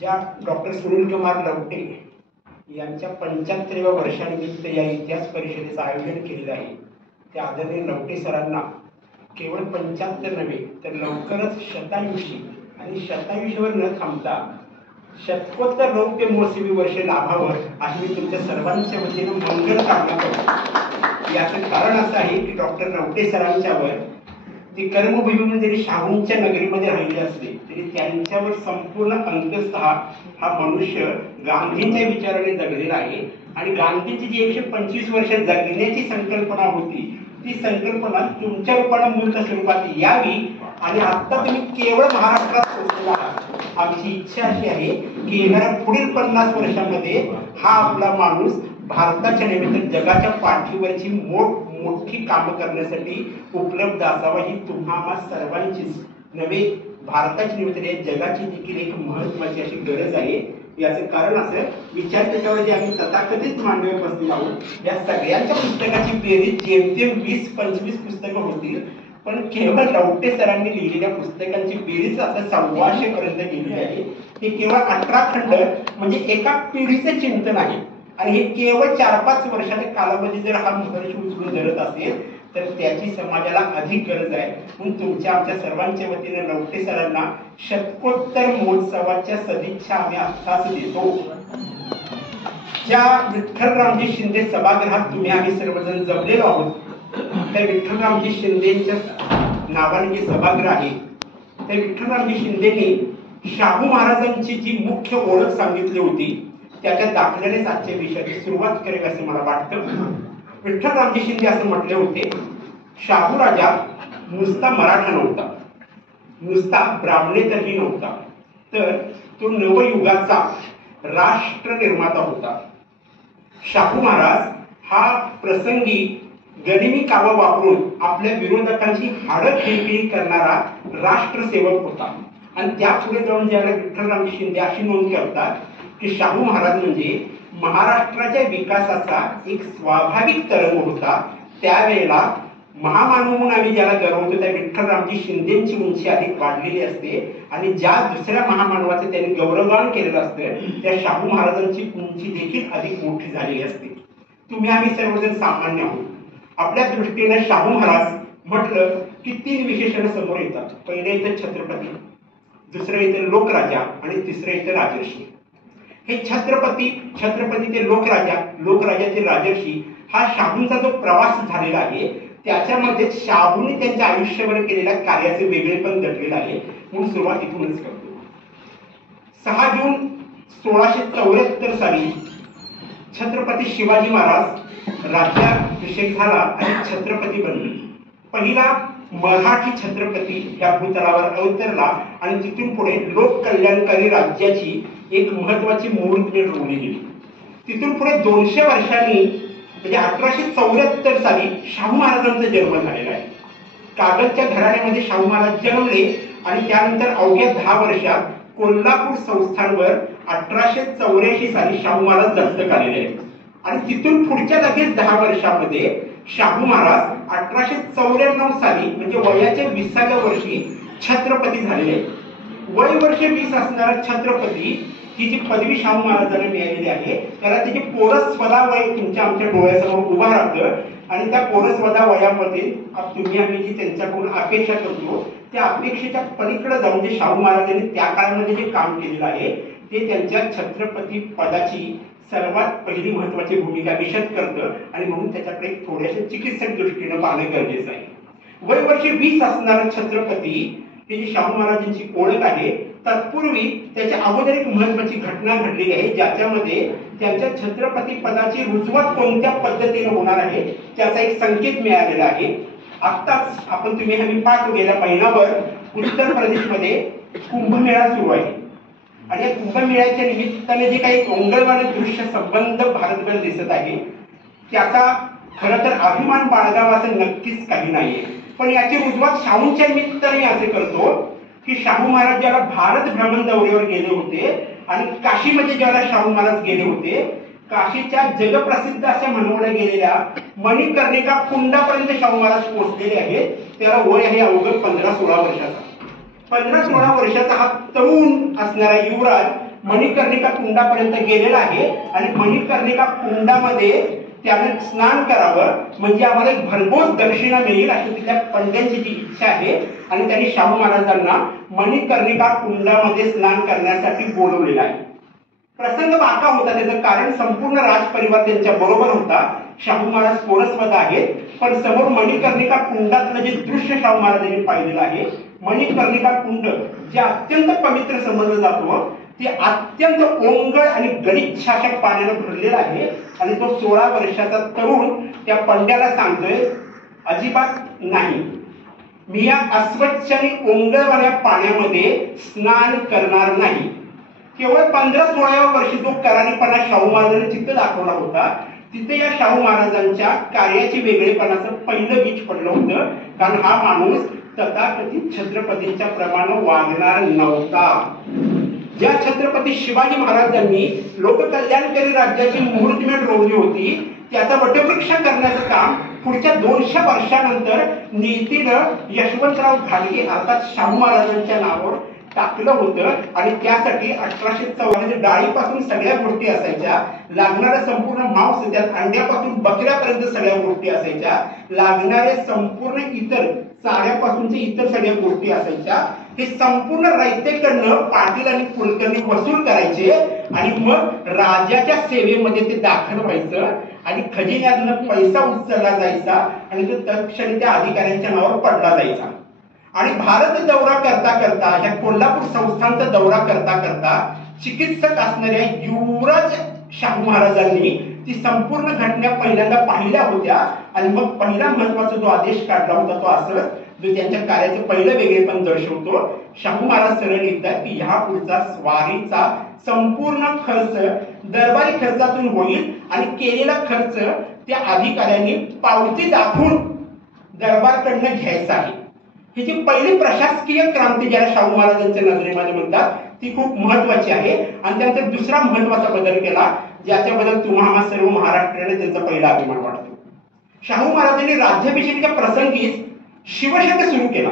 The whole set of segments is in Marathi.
ज्या डॉक्टर सुनील कुमार लवटे यांच्या 75व्या वर्षानिमित्त या इतिहास परिषदेचं आयोजन केलेलं आहे, त्या आदरणीय लवटे सरांना केवळ 75 नव्हे तर लवकरच शतायुषी आणि शतायुषीवर न थांबता शतकोत्तर रौप्य महोत्सवी वर्ष लाभावं अशी मी तुमच्या सर्वांच्या वतीनं मंगल कामना करतो। याचं कारण असं आहे की डॉक्टर लवटे सरांच्यावर ते कर्मभूमीमध्ये जरी शाहूंच्या नगरीमध्ये राहिले असले तरी त्यांच्यावर संपूर्ण अंतस्तः हा मनुष्य गांधींच्या विचाराने जगलेला आहे आणि गांधींची जी 125 वर्ष जगण्याची संकल्पना होती ती संकल्पना तुमच्या रूपाने मूर्त स्वरूपात यावी आणि आता तुम्ही केवळ महाराष्ट्रात पोहोचलेला आहात। आमची इच्छा अशी आहे की येणाऱ्या पुढील 50 वर्षांमध्ये हा आपला माणूस भारताच्या निमित्त जगाच्या पाठीवरची मोठी कामं करण्यासाठी उपलब्ध असावा ही तुम्हा सर्वांचीच नव्हे भारताच्या निमित्त जगाची देखील एक महत्त्वाची अशी गरज आहे। याचं कारण असं विचार त्याच्यावर जे आम्ही तथाकथित मांडवे बसलेलो आहोत या सगळ्यांच्या पुस्तकाची बेरीज जेमतेम 20-25 पुस्तकं होतील, पण केवळ लवटे सरांनी लिहिलेल्या पुस्तकांची बेरीज आता 1,400 पर्यंत गेली आहे। हे केवळ 18 खंड म्हणजे एका पिढीचे चिंतन आहे आणि हे केवळ 4-5 वर्षाच्या कालावधी जर हा महर्षी उचलून धरत असेल तर त्याची समाजाला अधिक गरज आहे। म्हणून तुमच्या आमच्या सर्वांच्या वतीने लवटे सरांना शतकोत्तर महोत्सवाच्या सदिच्छा आम्ही आत्ताच देतो। ज्या विठ्ठलरामजी शिंदे सभागृहात तुम्ही आम्ही सर्वजण जमलेलो आहोत त्या विठ्ठलरामजी शिंदेच्या नावाने जे सभागृह आहे त्या विठ्ठलरामजी शिंदेने शाहू महाराजांची जी मुख्य ओळख सांगितली होती त्याच्या दाखल्यानेच आजच्या विषयाची सुरुवात करावी असं मला वाटतं। विठ्ठलरामजी शिंदे असं म्हटले होते, शाहू राजा नुसता मराठा नव्हता, नुसता ब्राह्मणेतरही नव्हता, तर तो नवयुगाचा राष्ट्र निर्माता होता। शाहू महाराज हा प्रसंगी गनिमी कावं वापरून आपल्या विरोधकांची हाडं खिळखिळी करणारा राष्ट्रसेवक होता आणि त्यापुढे जाऊन ज्याला विठ्ठलरामजी शिंदे अशी नोंद करतात की शाहू महाराज म्हणजे महाराष्ट्राच्या विकासाचा एक स्वाभाविक तरंग होता। त्यावेळेला महामानव म्हणून आम्ही ज्याला गौरवतो त्या विठ्ठलरामजी शिंदेची उंची अधिक वाढलेली असते आणि ज्या दुसऱ्या महामानवाचं त्यांनी गौरवगान केलेलं असतं त्या शाहू महाराजांची उंची देखील अधिक मोठी झालेली असते। तुम्ही आम्ही सर्वजण सामान्य आहोत। आपल्या दृष्टीने शाहू महाराज म्हटलं की 3 विशेषण समोर येतात। पहिले येतं छत्रपती, दुसरं येतं लोकराजा आणि तिसरं येतं राजर्षी। हे छत्रपती ते लोकराजा ते राजर्षी हा शाहूंचा जो प्रवास झालेला आहे त्याच्यामध्ये शाहूने त्यांच्या आयुष्यावर केलेल्या कार्याचे वेगळेपण दडलेलं आहे। म्हणून सुरुवात इथूनच करतो। 6 जून 1674 साली छत्रपती शिवाजी महाराज राज्याभिषेक झाला आणि छत्रपती बनले। पहिला मराठी छत्रपती या भूतलावर अवतरला आणि तिथून पुढे लोक कल्याणकारी राज्याची एक महत्वाची मूर्त रोवली गेली। तिथून पुढे 200 वर्षांनी म्हणजे 1874 साली शाहू महाराजांचा जन्म झालेला आहे। कागदच्या घराण्यामध्ये शाहू महाराज जन्मले आणि त्यानंतर अवघ्या 10 वर्षात कोल्हापूर संस्थानवर 1884 साली शाहू महाराज दस्तक आलेले आहेत आणि तिथून पुढच्या लगेच 10 वर्षामध्ये शाहू महाराज 1894 साली म्हणजे वयाच्या 20व्या वर्षी छत्रपती झालेले आहेत। वय वर्ष 20 असणारा छत्रपती ही जी पदवी शाहू महाराजांना मिळालेली आहे त्याला त्याची पोरस्वदा वय तुमच्या आमच्या डोळ्यासमोर उभा राहतं आणि त्या पोरस्वदा वयामध्ये तुम्ही आम्ही जी त्यांच्याकडून अपेक्षा करतो त्या अपेक्षेच्या पलीकडे जाऊन जे शाहू महाराजांनी त्या काळामध्ये जे काम केलेलं आहे ते त्यांच्या छत्रपती पदाची सर्वात पहिली महत्वाची भूमिका विशद करतं आणि म्हणून त्याच्याकडे थोड्याशा चिकित्सक दृष्टीनं पाहणं गरजेचं आहे। वय वर्ष 20 असणारा छत्रपती ही जी शाहू महाराजांची ओळख आहे तत्पूर्वी त्याच्या अगोदर एक महत्वाची घटना घडलेली आहे ज्याच्यामध्ये त्यांच्या छत्रपती पदाची रुजवत कोणत्या पद्धतीने होणार आहे त्याचा एक संकेत मिळालेला आहे। आत्ताच आपण तुम्ही आम्ही पाहतो गेल्या महिनाभर उत्तर प्रदेशमध्ये कुंभमेळा सुरू आहे आणि या कुंभमेळ्याच्या निमित्ताने जे काही मंगळवार दृश्य संबंध भारतभर दिसत आहे त्याचा खरं तर अभिमान बाळगावा असं नक्कीच काही नाहीये, पण याची रुजवत शाहूंच्या निमित्ताने असे करतो की शाहू महाराज ज्याला भारत भ्रमण दौऱ्यावर गेले होते आणि काशीमध्ये ज्याला शाहू महाराज गेले होते काशीच्या जगप्रसिद्ध अशा म्हणवल्या गेलेल्या मणिकर्णिका कुंडापर्यंत शाहू महाराज पोहोचलेले आहेत। त्याला वय आहे अवघड 15-16 वर्षाचा। 15-16 वर्षाचा हा तरुण असणारा युवराज मणिकर्णिका कुंडापर्यंत गेलेला आहे आणि मणिकर्णिका कुंडामध्ये त्याने स्नान करावं म्हणजे आम्हाला एक भरघोस दक्षिणा मिळेल अशी तिथल्या पंड्यांची जी इच्छा आहे आणि त्यांनी शाहू महाराजांना मणिकर्णिका कुंडामध्ये स्नान करण्यासाठी बोलवलेलं आहे. प्रसंग बाका होता, त्याचं कारण संपूर्ण राजपरिवार त्यांच्या बरोबर होता. शाहू महाराज पोरस्वत आहेत, पण समोर मणिकर्णिका कुंडातलं जे दृश्य शाहू महाराजांनी पाहिलेलं आहे, मणिकर्णिका कुंड जे अत्यंत पवित्र समजलं जातो ते अत्यंत ओंगळ आणि गलिच्छ अशा पाण्यानं भरलेलं आहे. आणि तो 16 वर्षाचा तरुण त्या पंड्याला सांगतोय अजिबात नाही, मी या अस्वच्छ आणि ओंगळवाण्या पाण्यामध्ये स्नान करणार नाही. केवळ 15-16व्या वर्षी जो करारीपणा शाहू महाराजांनी तिथं दाखवला होता, तिथे या शाहू महाराजांच्या कार्याची वेगळेपणाचं पहिलं बीज पडलं होतं. कारण हा माणूस तथाकथित छत्रपतींच्या प्रमाणे वागणार नव्हता. ज्या छत्रपती शिवाजी महाराजांनी लोककल्याणकारी राज्याची मुहूर्तमेढ रोवली होती, त्याचा वटवृक्ष करण्याचं काम पुढच्या 200 वर्षानंतर नीतीनं यशवंतराव घाटगे अर्थात शाहू महाराजांच्या नावावर टाकलं होतं. आणि त्यासाठी 1814 डाळीपासून सगळ्या गोष्टी असायच्या, लागणारं संपूर्ण मांस, त्यात अंड्यापासून बकऱ्यापर्यंत सगळ्या गोष्टी असायच्या, लागणारे संपूर्ण इतर चाऱ्यापासूनचे इतर सगळ्या गोष्टी असायच्या. हे संपूर्ण रयतेकडनं पाटील आणि कुलकर्णी वसूल करायचे आणि मग राजाच्या सेवेमध्ये ते दाखल व्हायचं आणि खजिन्यातनं पैसा उचलला जायचा आणि तो तत्क्षणी त्या अधिकाऱ्यांच्या नावावर पडला जायचा. आणि भारत दौरा करता करता, या कोल्हापूर संस्थांचा दौरा करता करता चिकित्सक असणाऱ्या युवराज शाहू महाराजांनी ती संपूर्ण घटना पहिल्यांदा पाहिल्या होत्या आणि मग पहिला महत्वाचा जो आदेश काढला होता तो असं जो त्यांच्या कार्याचं पहिलं वेगळेपण दर्शवतो. शाहू महाराज सरळ लिहितात की ह्या पुढचा स्वारीचा संपूर्ण खर्च दरबारी खर्चातून होईल आणि केलेला खर्च त्या अधिकाऱ्यांनी पावती दाखवून दरबारकडनं घ्यायचा आहे. ही जी पहिली प्रशासकीय क्रांती ज्याला शाहू महाराजांच्या नजरेमध्ये म्हणतात ती खूप महत्वाची आहे. आणि त्यांचा दुसरा महत्वाचा बदल केला ज्याच्याबद्दल तुम्हा सर्व महाराष्ट्राने त्यांचा पहिला अभिमान वाटतो. शाहू महाराजांनी राज्याभिषेकाच्या प्रसंगीच शिवशक सुरू केला.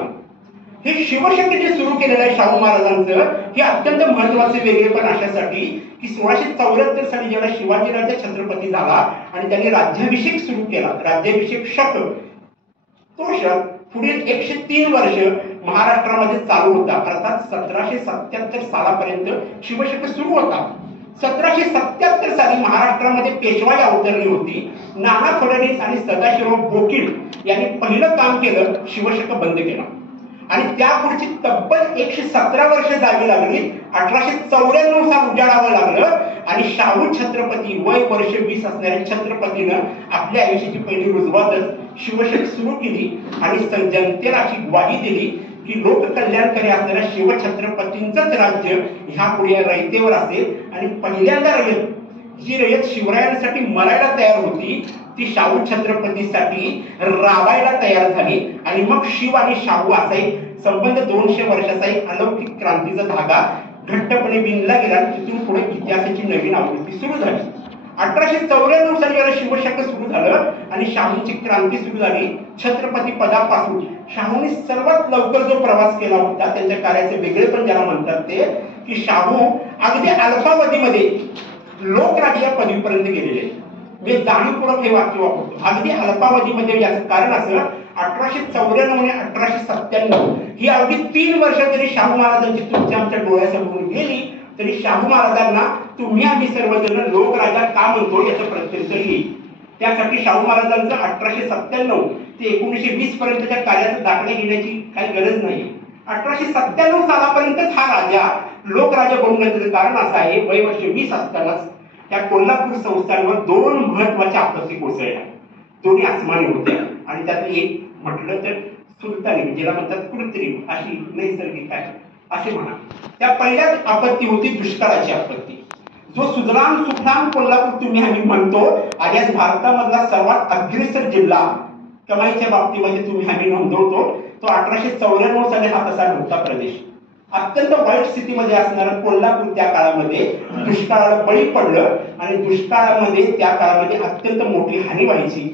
हे शिवशक जे सुरू केलेलं आहे शाहू महाराजांचं हे अत्यंत महत्वाचे वेगळेपण अशासाठी की 1674 साली जेव्हा शिवाजीराजे छत्रपती झाला आणि त्यांनी राज्याभिषेक सुरू केला, राज्याभिषेक शक, तो शक पुढील 103 वर्ष महाराष्ट्रामध्ये चालू होता. अर्थात 1777 सालापर्यंत शिवशक सुरू होता. 1777 साली महाराष्ट्रामध्ये पेशवाई अवतरली होती. नाना फडणवीस आणि सदाशिवराव बोकील यांनी पहिलं काम केलं, शिवशक बंद केला. आणि त्यापुढची तब्बल 117 वर्ष जावी लागली. 1894 साल उजाडावं लागलं आणि शाहू छत्रपती वय वर्ष 20 असणाऱ्या छत्रपतीनं आपल्या आयुष्याची पहिली रुजवातच शिवशक सुरू केली आणि जनतेला अशी ग्वाही दिली की लोककल्याणकारी असणाऱ्या शिवछत्रपतींचंच राज्य ह्या पुढे रयतेवर असेल. आणि पहिल्यांदा रयत जी रयत शिवरायांसाठी मरायला तयार होती ती शाहू छत्रपतीसाठी राबायला तयार झाली. आणि मग शिव आणि शाहू असा एक संबंध 200 वर्षाचा एक अलौकिक क्रांतीचा धागा घट्टपणे विणला गेला आणि तिथून पुढे इतिहासाची नवीन आवृत्ती सुरू झाली. 1894 साली याला शिवशक सुरू झालं आणि शाहूंची क्रांती सुरू झाली. छत्रपती पदापासून शाहूंनी सर्वात लवकर जो प्रवास केला होता त्यांच्या कार्याचे वेगळेपण ज्याला म्हणतात ते की शाहू अगदी अल्पावधीमध्ये लोकराज या पदवीपर्यंत गेलेले. मी जाणीवपूर्वक हे वाक्य वापरतो, अगदी अल्पावधीमध्ये. याचं कारण असं 1894 आणि 1897 ही अगदी 3 वर्ष तरी शाहू महाराजांची तुमच्या आमच्या डोळ्यासमोर गेली तरी शाहू महाराजांना तुम्ही आम्ही सर्वजण लोकराजा का म्हणतो याचं प्रत्युत्तर येईल. त्यासाठी शाहू महाराजांचं 1897 ते 1920 पर्यंतच्या कार्याचा दाखला घेण्याची काही गरज नाही. 1897 सालापर्यंतच हा राजा लोकराजा बनण्याचं कारण असं आहे, वय वर्ष 20 असतानाच त्या कोल्हापूर संस्थांवर 2 महत्वाच्या आपत्ती कोसळल्या. दोन्ही आसमानी होत्या आणि त्यातली एक म्हटलं तर सुलतानी, ज्याला म्हणतात कृत्रिम अशी नैसर्गिक आहे असे म्हणा. त्या पहिल्याच आपत्ती होती दुष्काळाची आपत्ती. जो सुजलाम सुफलाम कोल्हापूर तुम्ही आम्ही म्हणतो आणि आज भारतामधला सर्वात अग्रेसर जिल्हा कमाईच्या बाबतीमध्ये तुम्ही आम्ही नोंदवतो तो 1894 साली हा तसा नव्हता प्रदेश. अत्यंत वाईट स्थितीमध्ये असणारं कोल्हापूर त्या काळामध्ये दुष्काळाला बळी पडलं आणि दुष्काळामध्ये त्या काळामध्ये अत्यंत मोठी हानी व्हायची.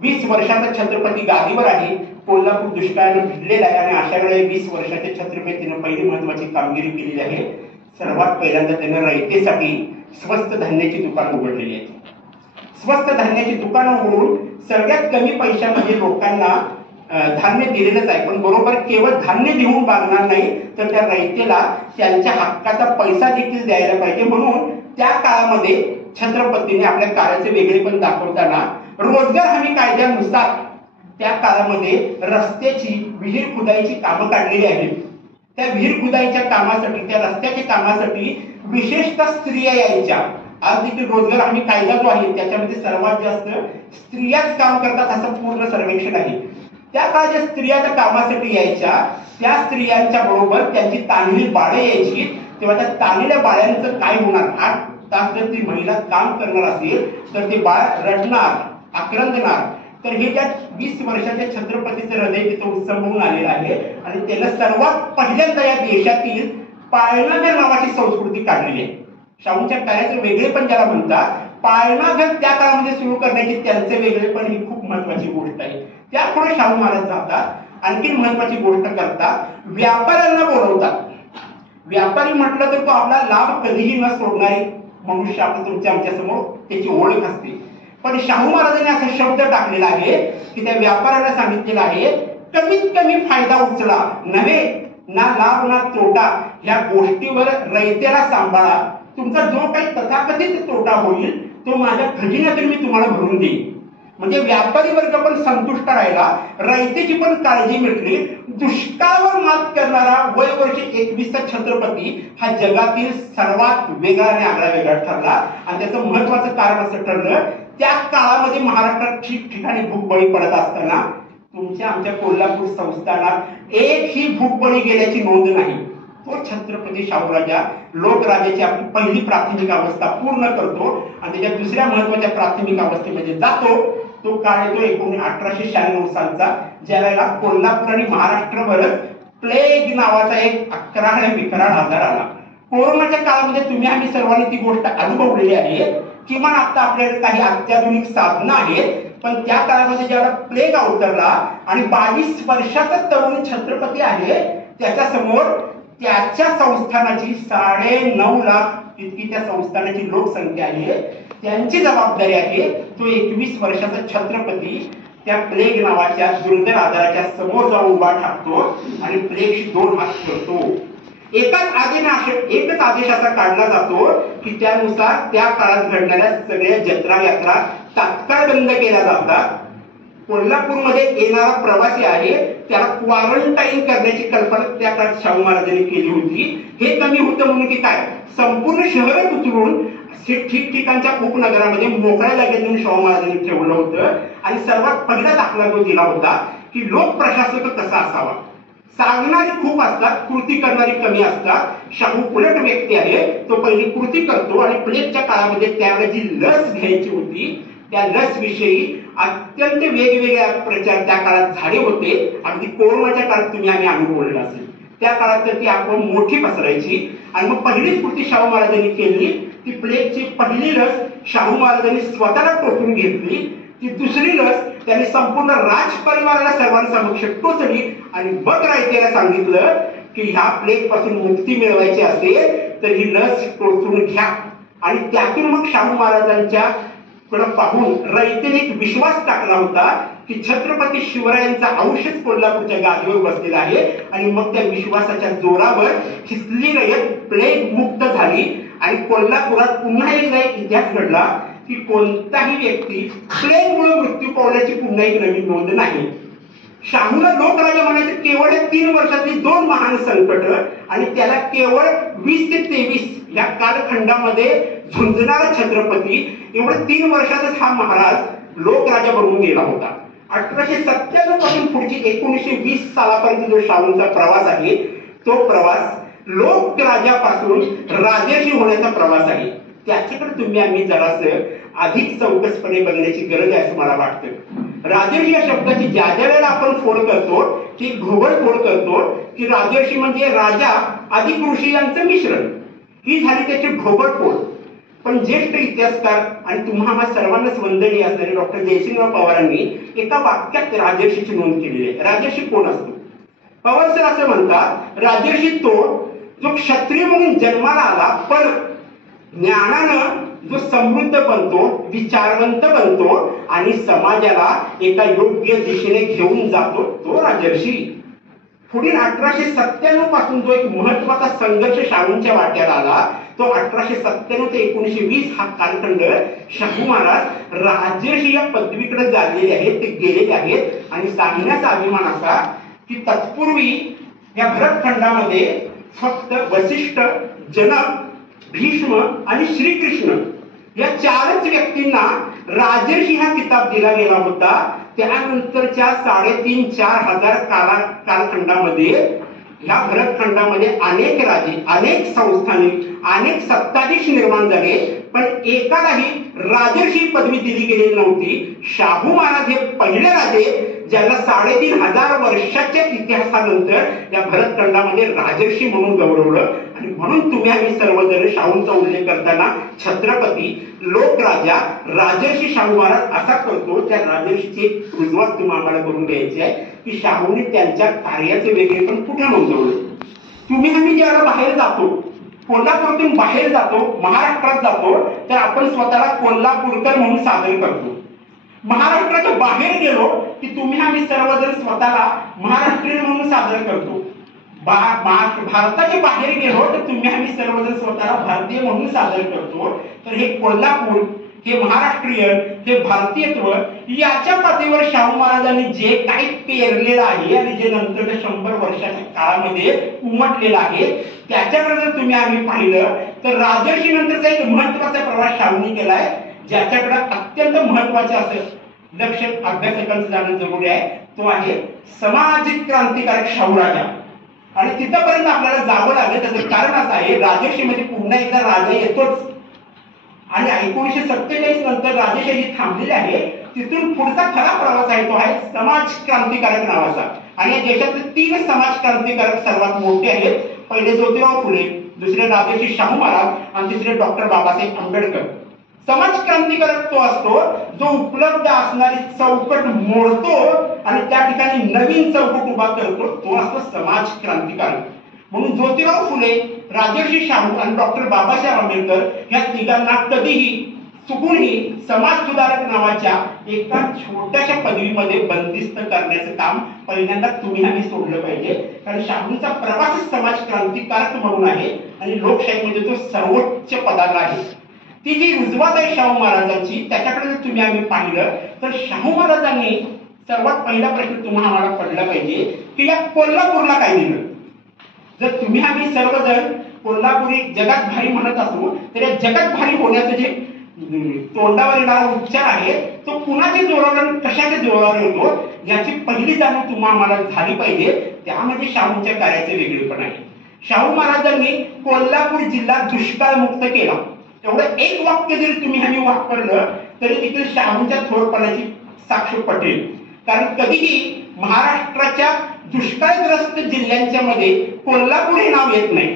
20 वर्षाचा छत्रपती गादीवर आहे, कोल्हापूर दुष्काळाने भिडलेला आहे आणि अशा वेळेला 20 वर्षाच्या छत्रपतीनं पहिली महत्वाची कामगिरी केलेली आहे. सर्वात पहिल्यांदा त्यानं रयतेसाठी स्वस्त धान्याची दुकान उघडलेली आहेत. स्वस्त धान्याची दुकानं उघडून सगळ्यात कमी पैशामध्ये लोकांना धान्य दिलेलंच आहे. पण बरोबर केवळ धान्य देऊन भागणार नाही, तर त्या रयतेला त्यांच्या हक्काचा पैसा देखील द्यायला पाहिजे. म्हणून त्या काळामध्ये छत्रपतीने आपल्या कार्याचे वेगळेपण दाखवताना रोजगार हमी कायद्यानुसार त्या काळामध्ये रस्त्याची, विहीर खुदाईची कामं काढलेली आहेत. त्या विहीर खुदाईच्या कामासाठी, त्या रस्त्याच्या कामासाठी विशेषतः स्त्रिया यायच्या. आज देखील रोजगार हमी कायदा जो आहे त्याच्यामध्ये सर्वात जास्त स्त्रियाच काम करतात असं पूर्ण सर्वेक्षण आहे. त्या काळात ज्या स्त्रिया त्या कामासाठी यायच्या, त्या स्त्रियांच्या बरोबर त्यांची ताणलेली बाळे यायची. तेव्हा त्या ताणलेल्या बाळ्यांचं काय होणार? 8 तास जर ती महिला काम करणार असेल तर ते बाळ रडणार, आक्रंदणार. तर हे ज्या 20 वर्षाच्या छत्रपतीचं हृदय तिथं उत्संबून आलेलं आहे आणि त्याला सर्वात पहिल्यांदा या देशातील पाळणाघर नावाची संस्कृती काढलेली आहे. शाहूंच्या कार्याचं वेगळेपण ज्याला म्हणतात, पाळणाघर त्या काळामध्ये सुरू करण्याची त्यांचे वेगळेपण ही खूप महत्वाची गोष्ट आहे. त्यापुढे शाहू महाराज जातात, आणखी महत्वाची गोष्ट करतात, व्यापाऱ्यांना बोलवतात. व्यापारी म्हटलं तर तो आपला लाभ कधीही न सोडणारे मनुष्य आपण तुमच्या आमच्या समोर त्याची ओळख असते. पण शाहू महाराजांनी असा शब्द टाकलेला आहे की त्या व्यापाऱ्याला सांगितलेलं आहे, कमीत कमी फायदा उचला, नव्हे ना लाभ ना तोटा, या गोष्टीवर रयतेला सांभाळा. तुमचा जो काही तथाकथित तोटा होईल तो माझ्या खजिन्यातून मी तुम्हाला भरून देईन. म्हणजे व्यापारी वर्ग पण संतुष्ट राहिला, रयतेची पण काळजी मिटली. दुष्काळावर मात करणारा वय वर्ष 21चा छत्रपती हा जगातील सर्वात वेगळा आणि आगळा वेगळा ठरला. आणि त्याचं महत्वाचं कारण असं ठरलं, त्या काळामध्ये महाराष्ट्रात ठिकठिकाणी भूकबळी पडत असताना तुमच्या आमच्या कोल्हापूर संस्थानात एकही भूकबळी गेल्याची नोंद नाही. तो छत्रपती शाहूराजा लोकराजाची आपली पहिली प्राथमिक अवस्था पूर्ण करतो आणि त्याच्या दुसऱ्या महत्वाच्या प्राथमिक अवस्थेमध्ये जातो. तो काळ येतो 1896 सालचा, ज्याला कोल्हापूर आणि महाराष्ट्रभरच प्लेग नावाचा एक अकराळ विकराळ आजार आला. कोरोनाच्या काळामध्ये तुम्ही आम्ही सर्वांनी ती गोष्ट अनुभवलेली आहे. किमान आता आपल्याकडे काही अत्याधुनिक साधनं आहेत, पण त्या काळामध्ये ज्याला प्लेग अवतरला आणि 22 वर्षाचा तरुण छत्रपती आहे, त्याच्या समोर त्याच्या संस्थानाची 9.5 लाख इतकी त्या संस्थानाची लोकसंख्या आहे. त्यांची जबाबदारी आहे. तो 21 वर्षाचा छत्रपती त्या प्लेग नावाच्या दुर्धर आजाराच्या समोर जाऊन उभा ठाकतो आणि प्लेगशी 2 हात करतो. एकच आदेश असा काढला जातो की त्यानुसार त्या काळात घडणाऱ्या सगळ्या जत्रा यात्रा तात्काळ बंद केल्या जातात. कोल्हापूरमध्ये येणारा प्रवासी आहे त्याला क्वारंटाईन करण्याची कल्पना त्या काळात शाहू महाराजांनी केली होती. हे कमी होतं म्हणून की काय, संपूर्ण शहरच उचलून ठिकठिकाणच्या उपनगरामध्ये मोकळ्या जागेत नेऊन शाहू महाराजांनी ठेवलं होतं. आणि सर्वात पहिला दाखला जो दिला होता की लोक प्रशासक कसा असावा. सांगणारी खूप असतात, कृती करणारी कमी असतात. शाहू उलट व्यक्ती आहे, तो पहिली कृती करतो आणि प्लेगच्या काळामध्ये त्यावेळेला जी लस घ्यायची होती त्या लस विषयी अत्यंत वेगवेगळ्या प्रचार त्या काळात झाले होते. अगदी कोरोनाच्या काळात तुम्ही आम्ही अनुभवलेला असेल. त्या काळात तर ती आपण मोठी पसरायची. आणि मग पहिलीच कृती शाहू महाराजांनी केली, ती प्लेगची पहिली लस शाहू महाराजांनी स्वतःला टोचून घेतली. ती दुसरी लस त्यांनी संपूर्ण राजपरिवाराला सर्वांसमक्ष टोचली आणि मग रायतेला सांगितलं की ह्या प्लेग पासून मुक्ती मिळवायची असेल तर ही लस टोचून घ्या. आणि त्यातून मग शाहू महाराजांच्या कडे पाहून रयतेने एक विश्वास टाकला होता की छत्रपती शिवरायांचा अंशच कोल्हापूरच्या गादीवर बसलेला आहे. आणि मग त्या विश्वासाच्या जोरावर हिसली रयत प्लेग मुक्त झाली. आणि कोल्हापुरात पुन्हा एकदा एक इतिहास घडला की कोणताही व्यक्ती प्लेगमुळे मृत्यू पावल्याची पुन्हा एक नवीन नोंद नाही. शाहूला लोकराजा म्हणायचे केवळ 3 वर्षातली 2 महान संकट आणि त्याला केवळ 20 ते 23 या कालखंडामध्ये झुंजणारा छत्रपती, एवढं 3 वर्षातच हा महाराज लोकराजा बनून गेला होता. 1897 पासून पुढची 1920 सालापर्यंत जो शाहूंचा प्रवास आहे तो प्रवास लोकराजापासून राजर्षी होण्याचा प्रवास आहे. त्याच्याकडे तुम्ही आम्ही जरासं अधिक चौकसपणे बघण्याची गरज आहे असं मला वाटतं. राजर्षी या शब्दाची ज्या वेळेला आपण फोड करतो ती ढोबळ फोड करतो की राजर्षी म्हणजे राजा अधिक ऋषी यांचं मिश्रण, ही झाली त्याची ढोबळ फोड. पण ज्येष्ठ इतिहासकार आणि तुम्हा सर्वांनाच वंदनीय असणारे डॉक्टर जयसिंगराव पवारांनी एका वाक्यात राजर्षीची नोंद केलेली आहे. राजर्षी कोण असतो? पवार सर असं म्हणतात, राजर्षी तो जो क्षत्रिय म्हणून जन्माला आला, पण ज्ञानानं जो समृद्ध बनतो, विचारवंत बनतो आणि समाजाला एका योग्य दिशेने घेऊन जातो, तो राजर्षी. पुढील 1897 पासून जो एक महत्वाचा संघर्ष शाहूंच्या वाट्याला आला, तो 1897 ते 1920 हा कालखंड शाहू महाराज राजर्षी या पदवीकडे चाललेले आहेत, ते गेलेले आहेत. आणि सांगण्याचा अभिमान असा की तत्पूर्वी या भरतखंडामध्ये फक्त वसिष्ठ, जनक, भीष्म आणि श्रीकृष्ण या 4च व्यक्तींना राजर्षी हा किताब दिला गेला होता. त्यानंतरच्या 3,500-4,000 कालखंडामध्ये या भरतखंडामध्ये अनेक राजे, अनेक संस्थाने, अनेक सत्ताधीश निर्माण झाले, पण एकालाही राजर्षी पदवी दिली गेलेली नव्हती. शाहू महाराज हे पहिले राजे ज्यांना 3,500 वर्षाच्या इतिहासानंतर या भरतखंडामध्ये राजर्षी म्हणून गौरवलं. आणि म्हणून तुम्ही आम्ही सर्वजण शाहूंचा उल्लेख करताना छत्रपती, लोकराजा, राजर्षी शाहू महाराज असा करतो. त्या राजर्षीची एक रुजवात तुम्ही आम्हाला करून द्यायची आहे की शाहूंनी त्यांच्या कार्याचे वेगळेपण कुठे नोंदवलं. तुम्ही आम्ही ज्यावेळेला बाहेर जातो, कोल्हापूरातून बाहेर जातो, महाराष्ट्रात जातो, तर आपण स्वतःला कोल्हापूरकर म्हणून सादर करतो. महाराष्ट्राच्या बाहेर गेलो की तुम्ही आम्ही सर्वजण स्वतःला महाराष्ट्रीयन म्हणून सादर करतो. भारताच्या बाहेर गेलो तर तुम्ही आम्ही सर्वजण स्वतःला भारतीय म्हणून सादर करतो. तर हे कोल्हापूर, हे महाराष्ट्रीयन, हे भारतीयत्व याच्या पातळीवर शाहू महाराजांनी जे काही पेरलेलं आहे आणि जे नंतर 100 वर्षाच्या काळामध्ये उमटलेलं आहे, त्याच्याकडे जर तुम्ही आम्ही पाहिलं तर राजर्षी नंतरचा एक महत्वाचा प्रवास शाहूंनी केलाय, ज्याच्याकडे अत्यंत महत्वाचे असेल लक्ष अभ्यासकांचं जाणं जरुरी आहे. तो आहे सामाजिक क्रांतिकारक शाहू राजा. आणि तिथपर्यंत आपल्याला जावं लागेल. त्याचं कारण असं आहे, राजर्षी मध्ये पुन्हा एकदा राजा येतोच आणि 1947 नंतर राजशाही थांबलेली आहे. तिथून पुढचा खरा प्रवास आहे तो आहे समाज क्रांतिकारक नावाचा. आणि या देशातले 3 समाज क्रांतिकारक सर्वात मोठे आहेत. पहिले ज्योतिराव फुले, दुसरे राजर्षी शाहू महाराज आणि तिसरे डॉक्टर बाबासाहेब आंबेडकर. समाज क्रांतिकारक तो असतो जो उपलब्ध असणारी चौकट मोडतो आणि त्या ठिकाणी नवीन चौकट उभा करतो, तो असतो समाज क्रांतिकारक. म्हणून ज्योतिराव फुले, राजर्षी शाहू आणि डॉक्टर बाबासाहेब आंबेडकर या तिघांना कधीही चुकूनही समाज सुधारक नावाच्या एका छोट्याशा पदवीमध्ये बंदिस्त करण्याचं काम पहिल्यांदा तुम्ही आम्ही सोडलं पाहिजे. कारण शाहूंचा प्रवास समाज क्रांतिकारक म्हणून आहे आणि लोकशाहीमध्ये तो सर्वोच्च पदाला आहे. ती जी रुजवात आहे शाहू महाराजांची, त्याच्याकडे जर तुम्ही आम्ही पाहिलं तर शाहू महाराजांनी सर्वात पहिला प्रश्न तुम्हाला आम्हाला पडला पाहिजे की या कोल्हापूरला काय दिलं. जर तुम्ही आम्ही सर्वजण कोल्हापुरी जगात भारी म्हणत असू तर या जगात भारी होण्याचं जे तोंडावर येणारा उच्चार आहे तो कुणाच्या जोरावर, कशाच्या जोरावर येतो याची पहिली जाणीव तुम्हाला आम्हाला झाली पाहिजे. त्यामध्ये शाहूंच्या कार्याचे वेगळेपण आहे. शाहू महाराजांनी कोल्हापूर जिल्हा दुष्काळमुक्त केला. एवढं एक वाक्य जरी तुम्ही आम्ही वापरलं तरी देखील शाहूंच्या थोरपणाची साक्ष पटेल. कारण कधीही महाराष्ट्राच्या दुष्काळग्रस्त जिल्ह्यांच्या मध्ये कोल्हापूर हे नाव येत नाही.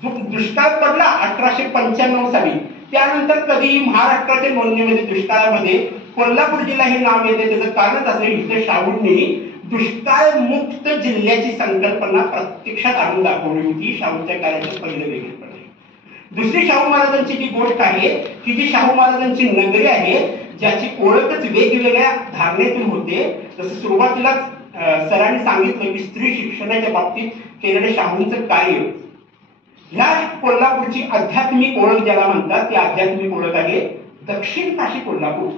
जो दुष्काळ पडला 1895 साली, त्यानंतर कधीही महाराष्ट्राच्या नोंदणीमध्ये दुष्काळामध्ये कोल्हापूर जिल्हा हे नाव येते. त्याचं कारण असं इथे शाहूंनी दुष्काळ मुक्त जिल्ह्याची संकल्पना प्रत्यक्षात आणून दाखवली होती. शाहूंच्या कार्याचं पहिलं वेगळेपण. दुसरी शाहू महाराजांची जी गोष्ट आहे की जी शाहू महाराजांची नगरी आहे, ज्याची ओळखच वेगवेगळ्या धारणेतून होते. जसं सुरुवातीला सरांनी सांगितलं की स्त्री शिक्षणाच्या बाबतीत केलेलं शाहूंचं कार्य, ह्या कोल्हापूरची आध्यात्मिक ओळख ज्याला म्हणतात, ती आध्यात्मिक ओळख आहे दक्षिण काशी कोल्हापूर.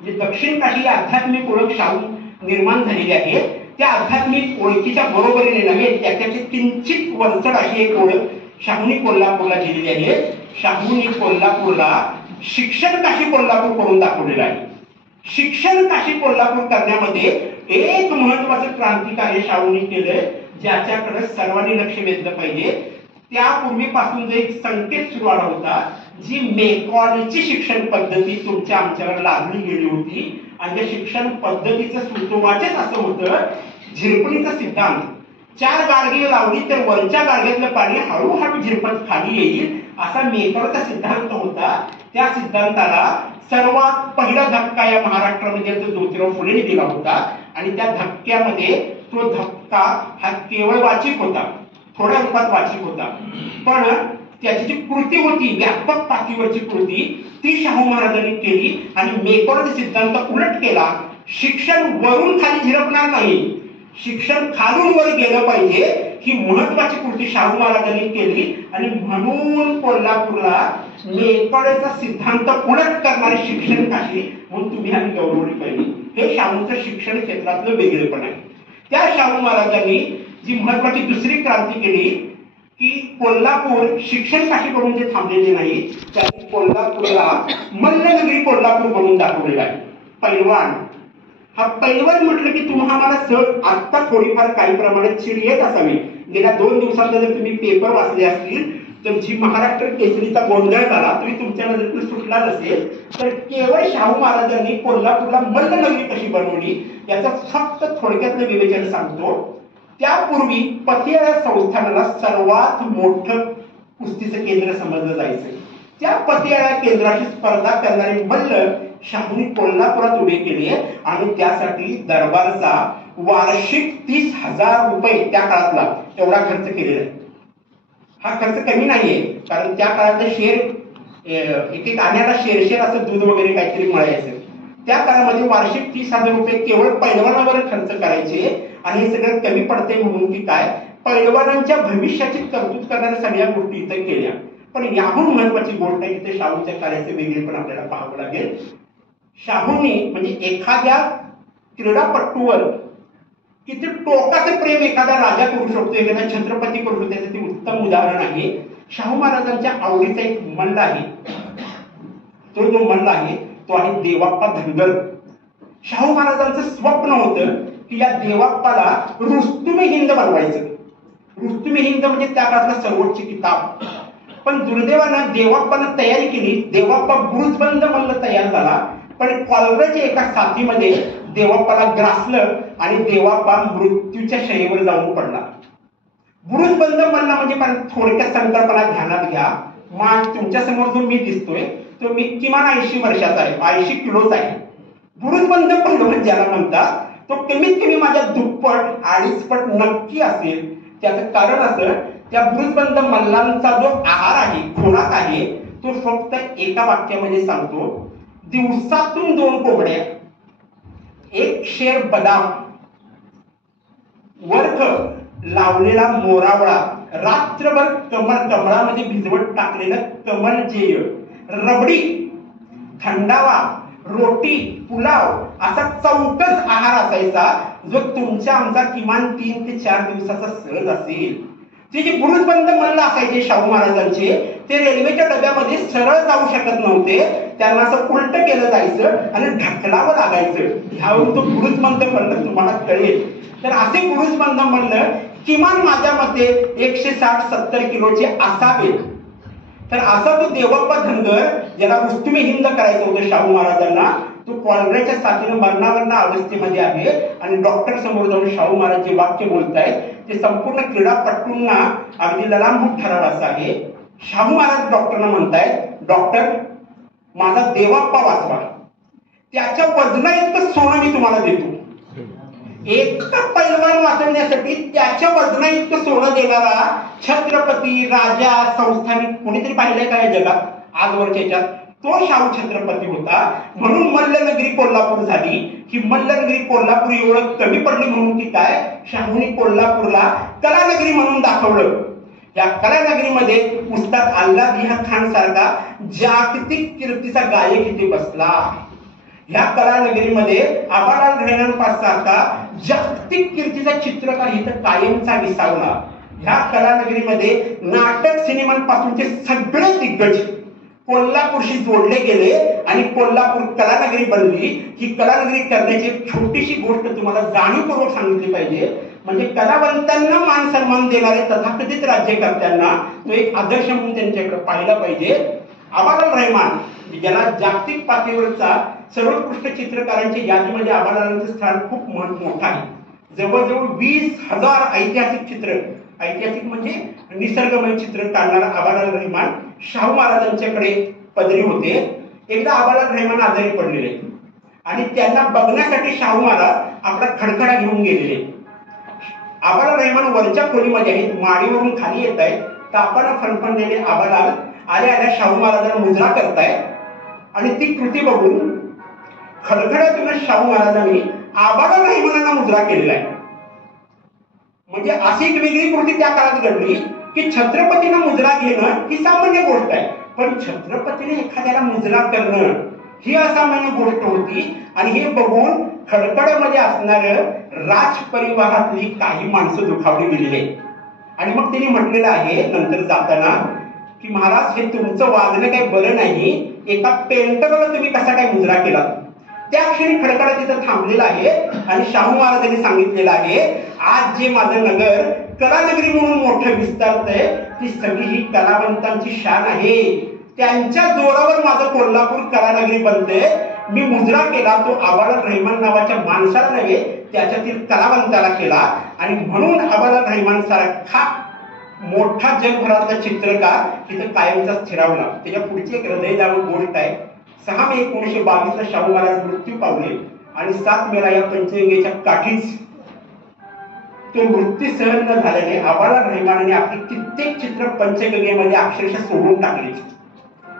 म्हणजे दक्षिण काशी आध्यात्मिक ओळख शाहू निर्माण झालेली आहे. त्या आध्यात्मिक ओळखीच्या बरोबरीने नव्हे, त्याच्याची किंचित वरचढ अशी एक ओळख शाहूंनी कोल्हापूरला दिलेली आहे. शाहूंनी कोल्हापूरला शिक्षण काशी कोल्हापूर करून दाखवलेलं आहे. शिक्षण काशी कोल्हापूर करण्यामध्ये एक महत्वाचं क्रांतिकार्य शाहूंनी केलंय, ज्याच्याकडे सर्वांनी लक्ष वेधलं पाहिजे. त्यापूर्वीपासून जो एक संकेत सुरू आला होता, जी मेकॉलची शिक्षण पद्धती तुमच्या आमच्यावर लादली गेली होती आणि त्या शिक्षण पद्धतीचं सूत्रवाचच असं होतं, झिरपणीचा सिद्धांत. 4 गाडगे लावली तर वरच्या गाडग्यातलं पाणी हळूहळू झिरपत खाली येईल, असा मेकॉलचा सिद्धांत होता. त्या सिद्धांताला सर्वात पहिला धक्का या महाराष्ट्रामध्ये ज्योतिराव फुलेंनी दिला होता आणि त्या धक्क्यामध्ये तो धक्का हा केवळ वाचिक होता. थोड्या रूपात वाचिक होता, पण त्याची जी कृती होती व्यापक पातळीवरची कृती ती शाहू महाराजांनी केली आणि मेकॉनचा सिद्धांत उलट केला. शिक्षण वरून खाली झिरपणार नाही, शिक्षण खालून वर गेलं पाहिजे ही महत्वाची कृती शाहू महाराजांनी केली आणि म्हणून कोल्हापूरला मेकॉनचा सिद्धांत उलट करणारे शिक्षण काशी म्हणून तुम्ही आम्ही गौरवली पाहिजे. हे शाहूंचं शिक्षण क्षेत्रातलं वेगळेपण आहे. त्या शाहू महाराजांनी जी महत्वाची दुसरी क्रांती केली की कोल्हापूर शिक्षण काशी म्हणून जे थांबलेले नाही, त्यांनी कोल्हापूरला मल्लनगरी कोल्हापूर म्हणून दाखवलेला आहे. पैलवान हा पैलवान म्हटलं की तुम्हाला सहज आता थोडीफार काही प्रमाणात चिड येत असावी. गेल्या 2 दिवसात जर तुम्ही पेपर वाचले असतील तर जी महाराष्ट्र केसरीचा गोंधळ झाला तुम्ही तुमच्या नजरेतून सुटला नसेल तर केवळ शाहू महाराजांनी कोल्हापूरला मल्लनगरी कशी बनवली याचं फक्त थोडक्यातलं विवेचन सांगतो. त्यापूर्वी पतियाळा संस्थानाला सर्वात मोठं कुस्तीचं केंद्र समजलं जायचं. त्या पतियाळा केंद्राशी स्पर्धा करणारे मल्ल शाहूंनी कोल्हापुरात उभे केले आणि त्यासाठी दरबारचा वार्षिक 30,000 रुपये त्या काळातला एवढा खर्च केलेला आहे. हा खर्च कमी नाहीये, कारण त्या काळातले शेर एक आण्याला शेरशेर असं दूध वगैरे काहीतरी मिळायचं. त्या काळामध्ये वार्षिक 30,000 रुपये केवळ पैलवानावर खर्च करायचे आणि हे सगळं कमी पडते म्हणून की काय पैलवानांच्या भविष्याची तरतूद करणाऱ्या सगळ्या गोष्टी इथे केल्या. पण याहून महत्वाची गोष्ट आहे की शाहूंच्या कार्याचे वेगळेपण आपल्याला पाहावं लागेल. शाहूंनी म्हणजे एखाद्या क्रीडापटूवर किती टोकाचं प्रेम एखादा राजा करू शकतो, एखादा छत्रपती करू शकतो, त्याचं ते उत्तम उदाहरण आहे. शाहू महाराजांच्या आवडीचा एक मल्ल आहे. तो जो मल्ल आहे तो आहे देवाप्पा धनगर. शाहू महाराजांचं स्वप्न होतं की या देवाप्पाला रुस्तुमे हिंद बनवायचं. रुस्तुमे हिंद म्हणजे त्या काळातला सर्वोच्च किताब. पण दुर्दैवानं देवाप्पानं तयारी केली, देवाप्पा बुरुजबंद मल्ल तयार झाला, पण कॉलराच्या एका साथीमध्ये देवाप्पाला ग्रासलं आणि देवाप्पा मृत्यूच्या शय्येवर जाऊन पडला. बुरुजबंद मल्ल म्हणजे थोडक्यात संकल्पना ध्यानात घ्या. तुमच्या समोर जो मी दिसतोय तो मी किमान 80 वर्षाचा आहे, 80 किलोचा आहे. बुरुजबंद पैलवान ज्याला म्हणतात तो कमीत कमी माझ्या दुप्पट 2.5 पट नक्की असेल. त्याचं कारण असं त्या बुरुजबंद मल्लांचा जो आहार आहे, खोराक आहे, तो फक्त एका वाक्यामध्ये सांगतो. दिवसातून 2 कोंबड्या, 1 शेर बदाम, वर्ख लावलेला मोरावळा, रात्रभर कमळामध्ये भिजवत टाकलेलं कमलजेय, रबडी, थंडावा, रोटी, पुलाव असा चौकस आहार असायचा जो तुमच्या आमचा किमान 3 ते 4 दिवसाचा सहज असेल. ते जे बुरुजबंद मल्ल असायचे शाहू महाराजांचे ते रेल्वेच्या डब्यामध्ये सरळ जाऊ शकत नव्हते. त्यांना असं उलट केलं जायचं आणि ढकलावं लागायचं. ह्यावरून तो बुरुजबंद मल्ल तुम्हाला कळेल. तर असे बुरुजबंद मल्ल किमान माझ्या मते 160-70 किलोचे असावेत. तर असा तो देवाप्पा धनगर ज्याला रुस्तुमे हिंद करायचं होतं शाहू महाराजांना, तो कॉलऱ्याच्या साथीनं मरणावरना अवस्थेमध्ये आहे आणि डॉक्टर समोर जाऊन शाहू महाराज जे वाक्य बोलतायत ते संपूर्ण क्रीडापटूंना अगदी ललामभूत ठराव असं आहे. शाहू महाराज डॉक्टरना म्हणतायत, डॉक्टर माझा देवाप्पा वाचवा, त्याच्या वजना इतकं सोनं मी तुम्हाला देतो. एक पैलवान वाचवण्यासाठी त्याच्या वजना इतकं सोनं देणारा छत्रपती राजा संस्थानिक कोणीतरी पाहिलंय का या जगात आजवरच्या याच्यात? तो शाहू छत्रपती होता. म्हणून मल्लनगरी कोल्हापूर झाली. ही मल्लनगरी कोल्हापूर एवढं कमी पडली म्हणून की काय शाहूने कोल्हापूरला कलानगरी म्हणून दाखवलं. या कलानगरीमध्ये उस्ताद अल्लादिया खान सारखा जागतिक कीर्तीचा गायक इथे बसला. या कलानगरीमध्ये आबालाल रेहमान सारखा जागतिक कीर्तीचा चित्रकार इथं कायमचा विसावला. ह्या कलानगरीमध्ये नाटक सिनेमांपासूनचे सगळे दिग्गज कोल्हापूरशी जोडले गेले आणि कोल्हापूर कलानगरी बनली. ही कलानगरी करण्याची एक छोटीशी गोष्ट तुम्हाला जाणीवपूर्वक सांगितली पाहिजे. म्हणजे कलावंतांना मान सन्मान देणारे तथाकथित राज्यकर्त्यांना तो एक आदर्श म्हणून त्यांच्याकडे पाहिला पाहिजे. आबालाल रेहमान ज्याला जागतिक पातळीवरचा सर्वोत्कृष्ट चित्रकारांच्या यादीमध्ये आबालालांचं स्थान खूप मोठं आहे. जवळजवळ 20,000 ऐतिहासिक चित्र, ऐतिहासिक म्हणजे निसर्गमय चित्र काढणारा आबालाल रेहमान शाहू महाराजांच्याकडे पदरी होते. एकदा आबालाल रेहमान आजारी पडलेले आणि त्यांना बघण्यासाठी शाहू महाराज आपला खडखडा घेऊन गेलेले. आबाला रहमान वरच्या खोलीमध्ये आहेत, माडीवरून खाली येत आहेत. तापानं फणफणलेले आबालाल आल्या आल्या शाहू महाराजांना मुजरा करतायत आणि ती कृती बघून खडखड्यातून शाहू महाराजांनी आबाला रहमानांना मुजरा केलेला आहे. म्हणजे अशी एक वेगळी कृती त्या काळात घडली की छत्रपतींना मुजरा घेणं ही सामान्य गोष्ट आहे, पण छत्रपतीने एखाद्याला मुजरा करणं ही असामान्य गोष्ट होती. आणि हे बघून खडखड्यामध्ये असणार राज परिवारातली काही माणसं दुखावली गेलेली आहेत. आणि मग त्यांनी म्हटलेलं आहे नंतर जाताना की महाराज हे तुमचं वागणं काही बरं नाही, एका पेंटरला तुम्ही कसा काय मुजरा केला. त्या क्षणी खडखडा तिथं थांबलेला आहे आणि शाहू महाराजांनी सांगितलेलं आहे आज जे माझं नगर कलानगरी म्हणून मोठं विस्तारतंय ती सगळी ही कलावंतांची शान आहे. त्यांच्या जोरावर माझं कोल्हापूर कलानगरी बनते. मी मुजरा केला तो आबाला रहमान नावाच्या माणसाला नव्हे त्याच्यातील कलावंताला केला. आणि म्हणून आबाला रहमान सारखा मोठा जगभरातला चित्रकार तिथं कायमचा स्थिरावला. त्याच्या पुढची एक हृदयदावक गोष्ट आहे. 6 मे 1922 शाहू महाराज मृत्यू पावले आणि 7 मेला या पंचगंगेच्या काठीच तो मृत्यू सहन न झाल्याने आबाला रहमानाने आपली कित्येक चित्र पंचगंगेमध्ये अक्षरशः सोडून टाकली.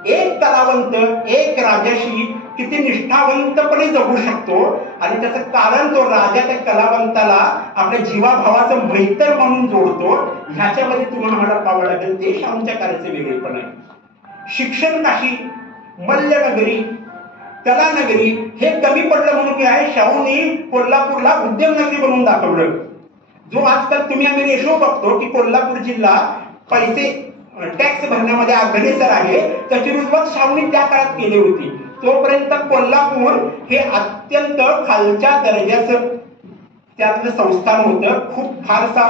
एक कलावंत एक राजाशी किती निष्ठावंतपणे जगू शकतो आणि त्याचं कारण तो राजा त्या कलावंताला आपल्या जीवाभावाचं मैत्र म्हणून जोडतो. ह्याच्यामध्ये तुम्हाला मला पाहावं लागेल ते शाहूंच्या कार्याचे वेगळेपण आहे. शिक्षण काशी, मल्लनगरी, कलानगरी हे कमी पडलं म्हणून काय आहे शाहूंनी कोल्हापूरला उद्यमनगरी बनवून दाखवलं. जो आजकाल तुम्ही आम्ही रेशो बघतो की कोल्हापूर जिल्हा पैसे टॅक्स भरण्यामध्ये अग्रेसर आहे त्याची रुजवात शाहूंनी त्या काळात केली होती. तोपर्यंत कोल्हापूर हे अत्यंत खालच्या दर्जाचं त्यातलं संस्थान होतं. खूप फारसा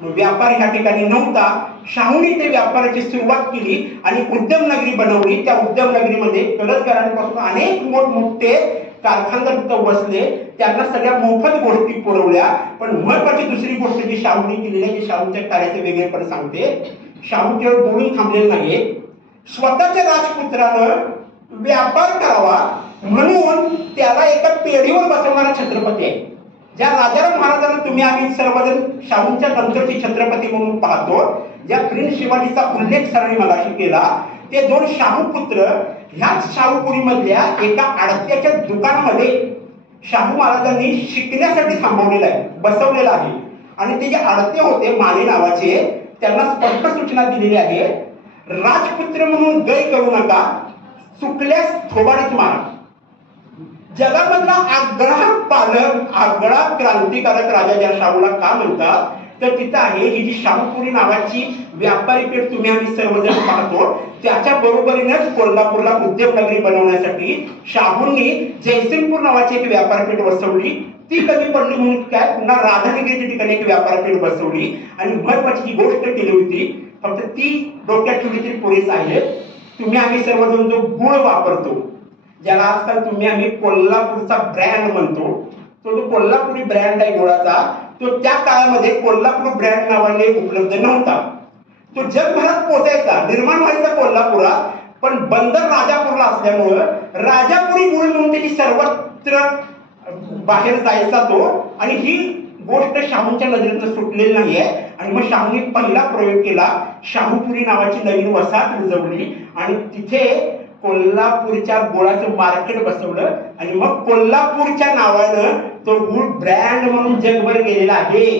व्यापार ह्या ठिकाणी नव्हता. शाहूंनी ते व्यापाराची सुरुवात केली आणि उद्यमनगरी बनवली. त्या उद्यमनगरीमध्ये कळसकरांपासून अनेक मोठमोठे कारखानदार बसले. त्यांना सगळ्या मोफत गोष्टी पुरवल्या. पण महत्वाची दुसरी गोष्ट जी शाहूंनी केलेली आहे, जी शाहूंच्या कार्याचे वेगळेपण सांगते. शाहू केवळ बोलून थांबलेले नाहीये, स्वतःच्या राजपुत्रानं व्यापार करावा म्हणून त्याला एका पेढीवर बसवणारा छत्रपती आहे. ज्या राजाराम महाराजांना तुम्ही आम्ही सर्वजण शाहूंच्या नंतरची छत्रपती म्हणून पाहतो, ज्या प्रिन्स शिवाजीचा उल्लेख सरांनी मगाशी केला, ते 2 शाहू पुत्र ह्याच शाहूपुरीमधल्या एका आडत्याच्या दुकानामध्ये शाहू महाराजांनी शिकण्यासाठी थांबवलेला आहे, बसवलेला आहे. आणि ते जे आडते होते माने नावाचे त्यांना स्पष्ट सूचना दिलेली आहे, राजपुत्र म्हणून गय करू नका, चुकल्यास थोबाडीत मारा. जगामधला आगळा पालक, आगळा क्रांतिकारक राजा ज्या शाहूला का म्हणतात तर तिथं आहे ही जी शाहूपुरी नावाची व्यापारी पेठ तुम्ही आम्ही सर्वजण पाहतो, त्याच्या बरोबरीनेच कोल्हापूरला उद्यमनगरी बनवण्यासाठी शाहूंनी जयसिंगपूर नावाची एक व्यापारपेठ बसवली. ती कमी पडली म्हणून काय पुन्हा राधानगरीच्या ठिकाणी एक व्यापारपेठ बसवली. आणि महत्वाची जी गोष्ट केली होती फक्त ती डोक्यात ठेवली तरी पुरेस आहे. तुम्ही आम्ही सर्वजण जो गुळ वापरतो, ज्याला आजकाल तुम्ही आम्ही कोल्हापूरचा ब्रँड म्हणतो, तो जो कोल्हापुरी ब्रँड आहे गुळाचा, तो त्या काळामध्ये कोल्हापूर ब्रँड नावाने उपलब्ध नव्हता. तो जगभरात पोचायचा, निर्माण व्हायचा कोल्हापुरात, पण बंदर राजापूरला असल्यामुळं राजापुरी गुळ म्हणून त्याची सर्वत्र बाहेर जायचा तो. आणि ही गोष्ट शाहूंच्या नजरेतून सुटलेली नाहीये. आणि मग शाहूंनी पहिला प्रयोग केला, शाहूपुरी नावाची नवीन वसाहत रुजवली आणि तिथे कोल्हापूरच्या गुळाचं मार्केट बसवलं. आणि मग कोल्हापूरच्या नावानं तो गुळ ब्रँड म्हणून जगभर गेलेला आहे.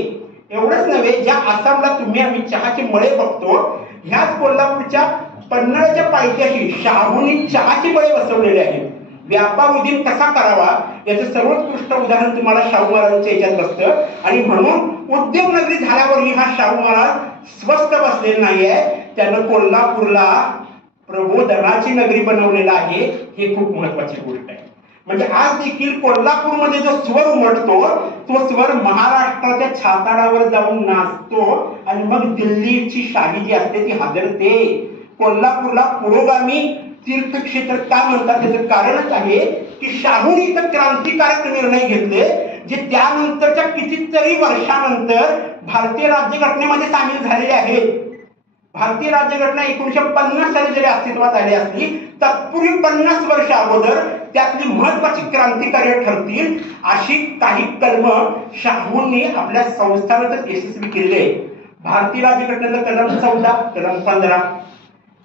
एवढंच नव्हे, ज्या आसामला तुम्ही आम्ही चहाचे मळे बघतो, ह्याच कोल्हापूरच्या पन्हाळ्याच्या पायथ्याशी शाहूंनी चहाचे मळे बसवलेले आहेत. व्यापार उदीम कसा करावा याचं सर्वोत्कृष्ट उदाहरण तुम्हाला शाहू महाराजांच्या याच्यात बसतं. आणि म्हणून उद्यमनगरी झाल्यावरही हा शाहू महाराज स्वस्त बसलेला नाहीये, त्यानं कोल्हापूरला प्रबोधनाची नगरी बनवलेला आहे. हे खूप महत्वाची गोष्ट आहे. म्हणजे आज देखील कोल्हापूरमध्ये जो स्वर उमटतो तो स्वर महाराष्ट्राच्या छाताडावर जाऊन नाचतो आणि मग दिल्लीची शाही जी असते ती हादरते. कोल्हापूरला पुरोगामी तीर्थक्षेत्र का म्हणतात त्याचं कारणच आहे की शाहूंनी इथं क्रांतिकारक निर्णय घेतले जे त्यानंतरच्या कितीतरी वर्षानंतर भारतीय राज्यघटनेमध्ये सामील झालेले आहेत. भारतीय राज्यघटना 1950 साली जरी अस्तित्वात आली असली, तत्पूर्वी 50 वर्ष अगोदर त्यातली महत्वाची क्रांतिकार्य ठरतील अशी काही कलम शाहूंनी आपल्या संस्थानातच यशस्वी केले आहे. भारतीय राज्यघटनेचं कलम 14, कलम 15,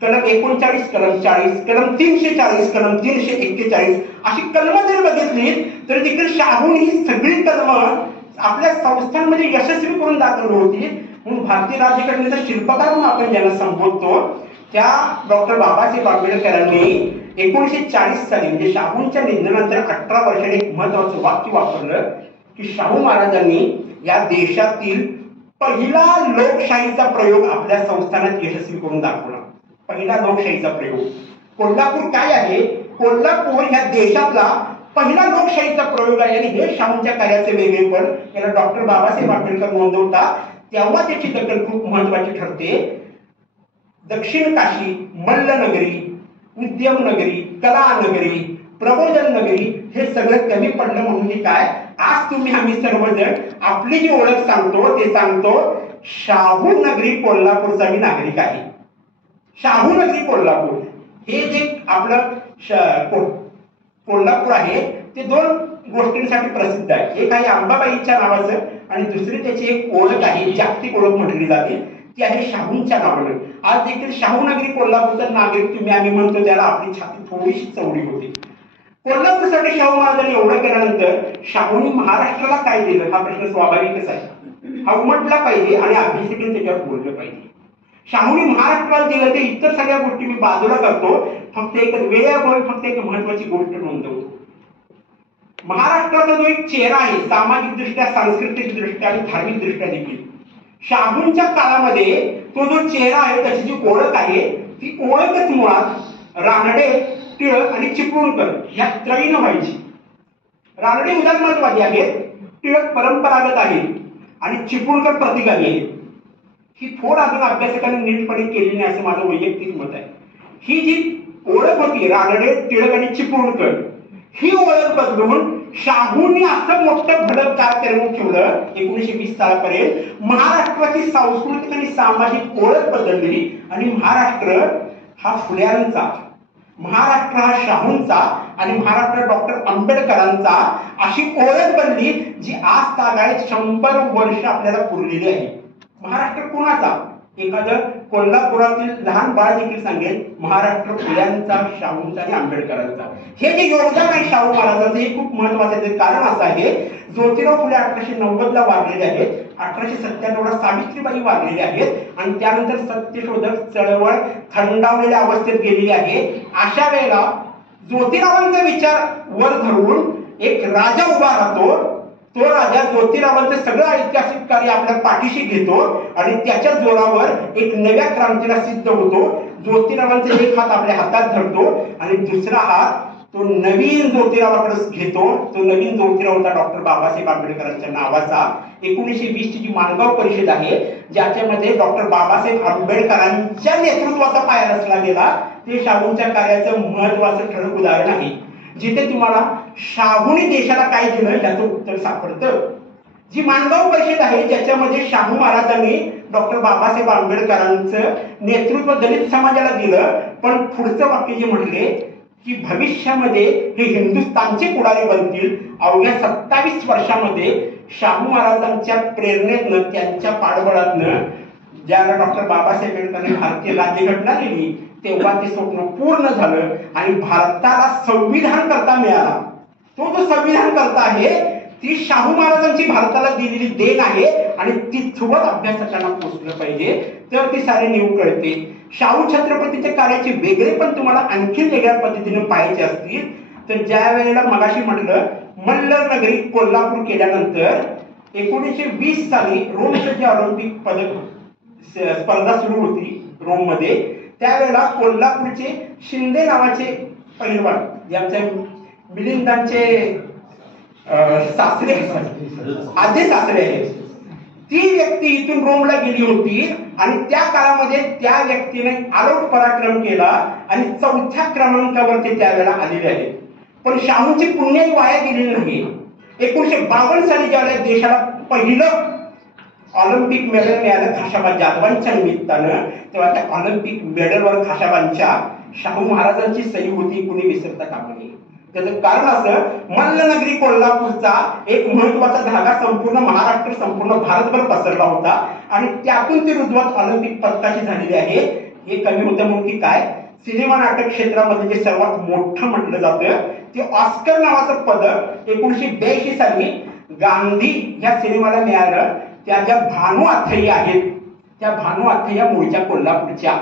कलम 39, कलम 40, कलम 340, कलम 341 अशी कलम जरी बघितली तरी देखील शाहूंनी ही सगळी कलम आपल्या संस्थांमध्ये यशस्वी करून दाखवली होती. म्हणून भारतीय राज्यघटनेचा शिल्पकार म्हणून आपण ज्यांना संबोधतो त्या डॉक्टर बाबासाहेब आंबेडकरांनी 1940 साली म्हणजे शाहूंच्या निधनानंतर 18 वर्षांनी एक महत्वाचं वाक्य वापरलं की शाहू महाराजांनी या देशातील पहिला लोकशाहीचा प्रयोग आपल्या संस्थानात यशस्वी करून दाखवला. पहिला लोकशाहीचा प्रयोग कोल्हापूर काय आहे? कोल्हापूर ह्या देशातला पहिला लोकशाहीचा प्रयोग आहे आणि हे शाहूंच्या कार्याचे वेगळेपण याला डॉक्टर बाबासाहेब आंबेडकर नोंदवतात. तेव्हा त्याची दखल खूप महत्वाची ठरते. दक्षिण काशी, मल्लनगरी, उद्यम नगरी, कला नगरी, प्रबोधन नगरी हे सगळं कमी पडलं म्हणून काय आज तुम्ही आम्ही सर्वजण आपली जी ओळख सांगतो ते सांगतो शाहू नगरी कोल्हापूरचा मी नागरिक आहे. शाहू नगरी कोल्हापूर हे जे आपलं कोल्हापूर आहे ते दोन गोष्टींसाठी प्रसिद्ध आहे. एक आहे अंबाबाईच्या नावाचं आणि दुसरी त्याची एक ओळख आहे, जागतिक ओळख म्हटली जाते, ती आहे शाहूंच्या नावानं. आज देखील शाहू नगरी कोल्हापूरचा नागरिक तुम्ही आम्ही म्हणतो त्याला आपली छाती थोडीशी चवडी होती. कोल्हापूरसाठी शाहू महाराजांनी एवढं केल्यानंतर शाहूंनी महाराष्ट्राला काय दिलं हा प्रश्न स्वाभाविकच आहे. हा उमटला पाहिजे आणि अभ्यासिकेने त्याच्यावर बोललं पाहिजे. शाहूंनी महाराष्ट्राला दिलं ते इतर सगळ्या गोष्टी मी बाजूला करतो, फक्त एक वेळेवर फक्त एक महत्वाची गोष्ट नोंदवतो. महाराष्ट्राचा जो एक चेहरा आहे सामाजिक दृष्ट्या, सांस्कृतिक दृष्ट्या आणि धार्मिक दृष्ट्या देखील शाहूंच्या काळामध्ये तो जो चेहरा आहे त्याची जी ओळख आहे ती ओळखच मुळात रानडे, टिळक आणि चिपळूणकर या त्रयीनं व्हायची. रानडे उदारमतवादी आहेत, टिळक परंपरागत आहे आणि चिपळूणकर प्रतिगामी आहेत. ही थोड अजून अभ्यासकांनी नीटपणे केली नाही असं माझं वैयक्तिक मत आहे. ही जी ओळख होती रानडे, टिळक आणि चिपळूणकर ही ओळख बदलून शाहूंनी असं मोठं भडक काय करून ठेवलं 1920 सालापर्यंत महाराष्ट्राची सांस्कृतिक आणि सामाजिक ओळख बदलली आणि महाराष्ट्र हा फुल्यांचा, महाराष्ट्र हा शाहूंचा आणि महाराष्ट्र डॉक्टर आंबेडकरांचा अशी ओळख बनली जी आज तागायत 100 वर्ष आपल्याला पुरलेली आहे. महाराष्ट्र कुणाचा? एखादं कोल्हापुरातील लहान बाळ देखील सांगेल महाराष्ट्र फुल्यांचा, शाहूंचा आणि आंबेडकरांचा. हे जे योगदान आहे शाहू महाराजांचं हे खूप महत्वाचं कारण असं आहे. ज्योतिराव फुले 1890 वारलेले आहेत, 1897 सावित्रीबाई वारलेले आहेत आणि त्यानंतर सत्यशोधक चळवळ थंडावलेल्या अवस्थेत गेलेली आहे. अशा वेळेला ज्योतिरावांचा विचार वर धरून एक राजा उभा राहतो. तो राजा ज्योतिरावांचं सगळं ऐतिहासिक कार्य आपल्या पाठीशी घेतो आणि त्याच्या जोरावर एक नव्या क्रांतीला सिद्ध होतो. ज्योतिरावांचा एक हात आपल्या हातात धरतो आणि दुसरा हात तो नवीन ज्योतिरावाकडे घेतो. तो नवीन ज्योतिराव होता डॉक्टर बाबासाहेब आंबेडकरांच्या नावाचा. 1920 ची जी माणगाव परिषद आहे ज्याच्यामध्ये डॉक्टर बाबासाहेब आंबेडकरांच्या नेतृत्वाचा पाया रचला गेला ते शाहूंच्या कार्याचं महत्वाचं ठळक उदाहरण आहे. जिथे तुम्हाला शाहूने देशाला काय दिलं याचं उत्तर सापडतं. जी माणगाव परिषद आहे ज्याच्यामध्ये शाहू महाराजांनी डॉक्टर बाबासाहेब आंबेडकरांचं नेतृत्व दलित समाजाला दिलं, पण पुढचं वाक्य जे म्हटले की भविष्यामध्ये हे हिंदुस्थानचे पुढारी बनतील. अवघ्या 27 वर्षामध्ये शाहू महाराजांच्या प्रेरणेतनं त्यांच्या पाठबळातनं ज्याला डॉक्टर बाबासाहेब आंबेडकरांनी भारतीय राज्यघटना दिली तेव्हा ते स्वप्न पूर्ण झालं आणि भारताला संविधान करता मिळाला. तो जो संविधान करता आहे ती शाहू महाराजांची भारताला दिलेली देण आहे आणि तिथवत अभ्यासकांना पोहोचलं पाहिजे तर ती सारी नीव कळते. शाहू छत्रपतीच्या कार्याचे वेगळे पण तुम्हाला आणखी वेगळ्या पद्धतीने पाहायचे असतील तर ज्या वेळेला मगाशी म्हटलं मल्लर नगरी कोल्हापूर केल्यानंतर 1920 साली रोमचं जे ऑलिम्पिक पदक स्पर्धा सुरू होती रोम मध्ये त्यावेळेला कोल्हापूरचे शिंदे नावाचे पैलवान जे आमच्या मिलिंदांचे सासरे आधी सासरे आहेत ती व्यक्ती इथून रोमला गेली होती आणि त्या काळामध्ये त्या व्यक्तीने आलोट पराक्रम केला आणि 4थ्या क्रमांकावर ते त्यावेळेला आलेले आहेत. पण शाहूंची पुण्याई वाया गेलेली नाही. 1952 साली ज्यावेळेला देशाला पहिलं ऑलिम्पिक मेडल मिळालं खाशाबा जाधवांच्या निमित्तानं, तेव्हा त्या ऑलिम्पिक मेडलवर खाशाबांच्या शाहू महाराजांची सही होती, कुणी विसरता कामा नये. त्याचं कारण असं, मल्लनगरी कोल्हापूरचा एक महत्वाचा धागा संपूर्ण महाराष्ट्र, संपूर्ण भारतभर पसरला होता आणि त्यातून ती रुजवात ऑलिम्पिक पदकाची झालेली आहे. हे कमी होतं म्हणून की काय, सिनेमा नाटक क्षेत्रामध्ये जे सर्वात मोठं म्हटलं जातं ते ऑस्कर नावाचं पदक 1982 साली गांधी या सिनेमाला मिळालं. त्या ज्या भानू अथय्या आहेत, त्या भानू अथय्या मूळच्या कोल्हापूरच्या.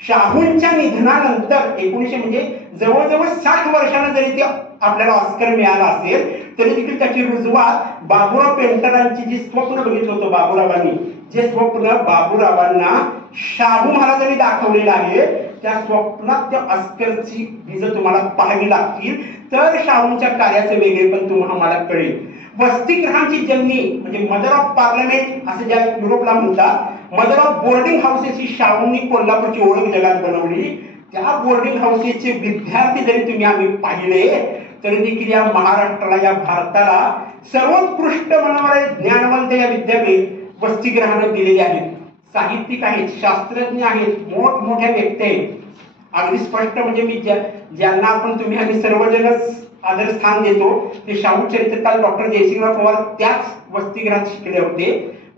शाहूंच्या निधनानंतर 1900 म्हणजे जवळजवळ 60 वर्षांना जरी ते आपल्याला ऑस्कर मिळाला असेल तरी देखील त्याची रुजवात बाबूराव पेंटरांची जी स्वप्न बघितलं होतं बाबूरावांनी, जे स्वप्न बाबूरावांना शाहू महाराजांनी दाखवलेलं आहे, त्या स्वप्नात त्या ऑस्करची बीज तुम्हाला पाहावी लागतील तर शाहूंच्या कार्याचे वेगळेपण तुम्हाला कळेल. वसतिगृहांची जननी म्हणजे मदर ऑफ पार्लमेंट असं ज्या युरोपला म्हणतात, मदर ऑफ बोर्डिंग हाऊसेस ही शाहूंनी कोल्हापूरची ओळख जगात बनवली. त्या बोर्डिंग हाऊसेसचे विद्यार्थी जरी तुम्ही आम्ही पाहिले तरी देखील या महाराष्ट्राला, या भारताला सर्वोत्कृष्ट बनवणारे ज्ञानवंत या विद्यापीठ वसतिगृहाने दिलेले आहेत. साहित्यिक आहेत, शास्त्रज्ञ आहेत, मोठमोठ्या व्यक्ती आहेत. अगदी स्पष्ट म्हणजे मी ज्यांना आपण तुम्ही आम्ही सर्वजणच आदर स्थान देतो ते शाहू चरित्रकार डॉक्टर जयसिंगराव पवार त्याच वसतिगृहात शिकले होते.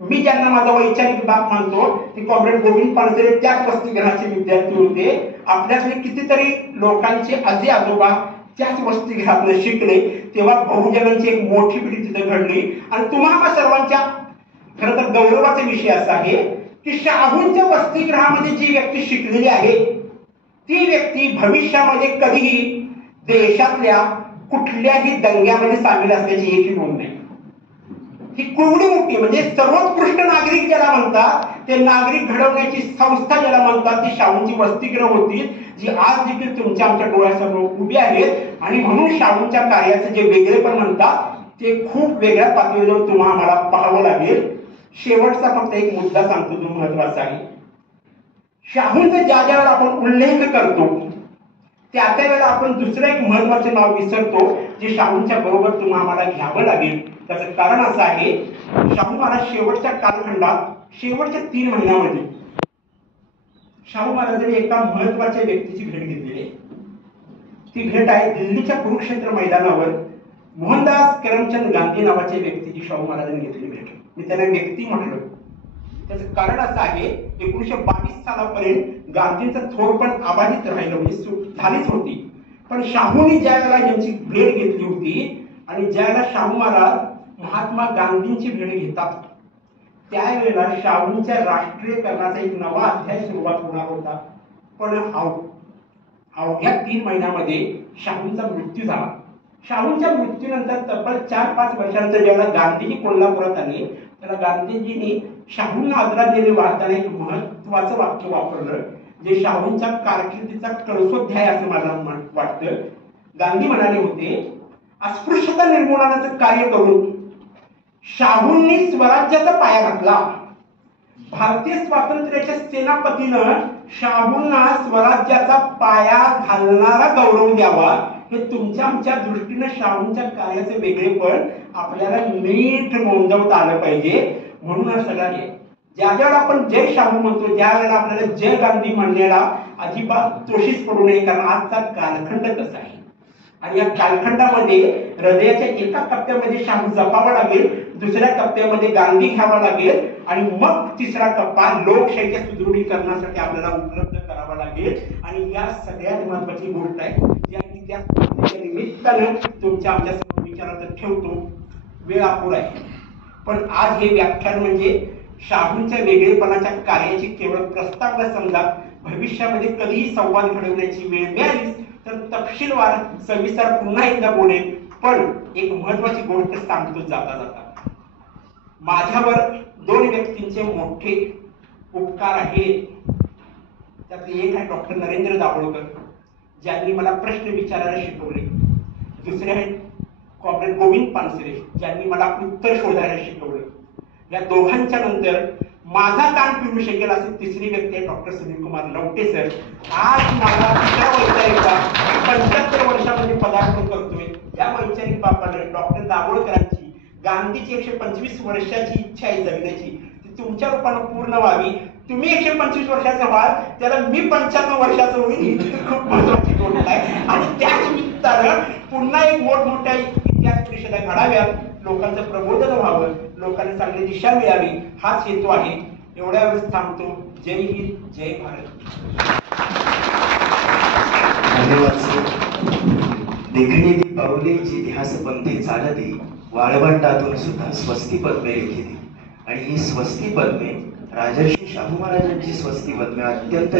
मी ज्यांना माझा वैचारिक बाप मानतो ते कॉम्रेड गोविंद पानसरे त्याच वसतिगृहाचे विद्यार्थी होते. आपल्यातले कितीतरी लोकांचे आजी आजोबा त्याच वसतिगृहातून शिकले. तेव्हा बहुजनांची एक मोठी पिढी तिथे घडली आणि तुम्हाला सर्वांच्या खरं तर गौरवाचा विषय असा आहे की शाहूंच्या वसतिगृहामध्ये जी व्यक्ती शिकलेली आहे ती व्यक्ती भविष्यामध्ये कधीही देशातल्या कुठल्याही दंग्यामध्ये सामील असल्याची एकही नोंद नाही. ही कुवडी मोठी म्हणजे सर्वोत्कृष्ट नागरिक ज्याला म्हणतात, ते नागरिक घडवण्याची संस्था ज्याला म्हणतात, ती शाहूंची वसतिगृह होती, जी आज देखील तुमच्या आमच्या डोळ्यासमोर उभी आहेत. आणि म्हणून शाहूंच्या कार्याचं जे वेगळेपण म्हणतात ते खूप वेगळ्या पातळीवर तुम्हाला आम्हाला पाहावं लागेल. शेवटचा फक्त एक मुद्दा सांगतो जो महत्वाचा आहे. शाहूंचा ज्या ज्यावेळेला आपण उल्लेख करतो त्या वेळेला आपण दुसरं एक महत्वाचं नाव विसरतो जे शाहूंच्या बरोबर तुम्हाला आम्हाला घ्यावं लागेल. त्याचं कारण असं आहे, शाहू महाराज शेवटच्या कालखंडात, शेवटच्या 3 महिन्यामध्ये शाहू महाराजांनी एका महत्वाच्या व्यक्तीची भेट घेतलेली आहे. ती भेट आहे दिल्लीच्या कुरुक्षेत्र मैदानावर मोहनदास करमचंद गांधी नावाच्या व्यक्तीची शाहू महाराजांनी घेतलेली भेट. मी त्यांना व्यक्ती म्हटलं त्याचं कारण असं आहे, 1922 सालापर्यंत गांधींचं थोरपण अबाधित राहिलं म्हणजे झालीच होती. पण शाहूंनी ज्या वेळेला यांची भेट घेतली होती आणि ज्यावेळेला शाहू महाराज महात्मा गांधींची भेट घेतात त्यावेळेला शाहूंच्या राष्ट्रीयकरणाचा एक नवा अध्याय सुरुवात होणार होता. पण अवघ्या 3 महिन्यामध्ये शाहूंचा मृत्यू झाला. शाहूंच्या मृत्यूनंतर तब्बल 4-5 वर्षांनंतर ज्यावेळेला गांधीजी कोल्हापुरात आले त्याला गांधीजींनी शाहूंना आदरांजली वाहताना एक महत्वाचं वाक्य वापरलं जे शाहूंच्या कारकिर्दीचा कळसोध्याय असं मला वाटतं. गांधी म्हणाले होते, अस्पृश्यता निर्मूलनाचं कार्य करून शाहूंनी स्वराज्याचा पाया घातला. भारतीय स्वातंत्र्याच्या सेनापतीनं शाहूंना स्वराज्याचा पाया घालणारा गौरव द्यावा. हे तुमच्या आमच्या दृष्टीनं शाहूंच्या कार्याचे वेगळेपण आपल्याला नीट नोंदवता आलं पाहिजे. म्हणून सगळ्यांनी ज्या ज्यावेळेला आपण जय शाहू म्हणतो त्यावेळेला आपल्याला जय गांधी म्हणण्याला अजिबात तोशीच पडू नये, कारण आजचा कालखंड कसा आहे आणि या कालखंडामध्ये हृदयाच्या एका कप्प्यामध्ये शाहू जपावा लागेल, दुसऱ्या कप्प्यामध्ये गांधी घ्यावा लागेल आणि मग तिसरा कप्पा लोकशाहीच्या सुदृढीकरणासाठी आपल्याला उपलब्ध करावा लागेल. आणि या सगळ्यात महत्वाची गोष्ट आहे ज्या इतिहास निमित्तानं तुमच्या आमच्या समोर विचारात ठेवतो. वेळ अपुरा आहे पण आज हे व्याख्यान म्हणजे शाहूंच्या वेगळेपणाच्या कार्याची केवळ प्रस्ताव न समजा भविष्यामध्ये कधीही संवाद घडवण्याची वेळ मिळाली तर तपशीलवार सविस्तर पुन्हा एकदा बोलेल. पण एक महत्वाची गोष्ट सांगतो जाता जाता, माझ्यावर 2 व्यक्तींचे मोठे उपकार आहेत. त्यातले एक आहे डॉक्टर नरेंद्र दाभोळकर ज्यांनी मला प्रश्न विचारायला शिकवले. दुसरे आहेत कॉम्रेड गोविंद पानसरे ज्यांनी मला उत्तर शोधायला शिकवले. या दोघांच्या नंतर माझा कान फिरू शकेल असे तिसरी व्यक्ती आहे डॉक्टर सुनील कुमार लवटे सर. आज मला दुसऱ्या वैचारिक 75 वर्षामध्ये पदार्पण करतोय. या वैचारिक बापाने डॉक्टर दाभोळकरांची गांधीची 125 वर्षाची इच्छा आहे जगण्याची तुमच्या रूपानं पूर्ण व्हावी. तुम्ही 125 वर्षाचे व्हाल, त्याला मी 95 वर्षाचं होईल, ही खूप महत्वाची गोष्ट आहे. आणि त्याच निमित्तानं पुन्हा एक मोठमोठ्या इतिहास परिषदा घडाव्यात, लोकांचं प्रबोधन व्हावं, लोकांना चांगली दिशा मिळावी, हाच हेतू आहे. एवढ्या वेळेस थांबतो. जय हिंद, जय भारत. धन्यवाद सर. देखणेली पाऊले जितिहास पंथे चालते, वाळवंटातून सुद्धा स्वस्ती पद्मे लिखिली. आणि ही स्वस्ती पद्मे राजर्षी शाहू महाराजांची स्वस्ती पद्मे अत्यंत